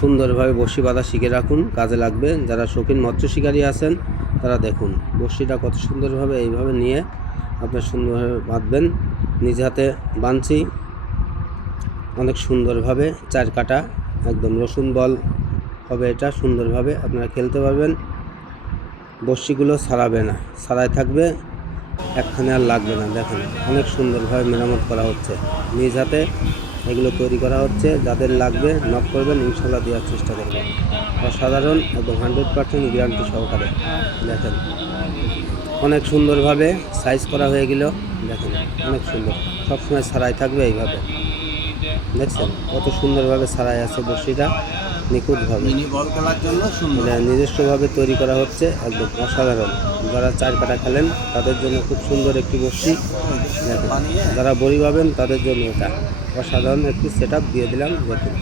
সুন্দরভাবে বড়শি বাঁধা শিখে রাখুন, কাজে লাগবে। যারা শৌখিন মৎস্য শিকারী আছেন, তারা দেখুন, বড়শিটা কত সুন্দরভাবে এইভাবে নিয়ে আপনার সুন্দরভাবে বাঁধবেন। নিজ হাতে বাঁধছি। অনেক সুন্দরভাবে চার কাটা, একদম রসুন বল হবে এটা, সুন্দরভাবে আপনারা খেলতে পারবেন। বড়শিগুলো ছাড়াবে না ছাড়াই থাকবে, একখানে আর লাগবে না, দেখেন। অনেক সুন্দরভাবে মেরামত করা হচ্ছে। নিজ হাতে এগুলো তৈরি করা হচ্ছে, যাদের লাগবে নক করবেন ইনশাল্লাহ দেওয়ার চেষ্টা করবেন। অসাধারণ এবং হান্ড্রেড পার্সেন্ট গ্যারান্টি সহকারে। দেখেন, অনেক সুন্দরভাবে সাইজ করা হয়ে গেল। দেখেন, অনেক সুন্দর। সবসময় সারাই থাকবে এইভাবে। দেখছেন? কত সুন্দরভাবে ছাড়াই আছে বড়শিটা। নিখুঁতভাবে। মিনি এটা নিজস্বভাবে তৈরি করা হচ্ছে একদম অসাধারণ। যারা চার কাটা খেলেন তাদের জন্য খুব সুন্দর একটি দেখেন যারা বড়ি পাবেন তাদের জন্য এটা। অসাধারণ একটি সেট দিয়ে দিলাম দেখুন।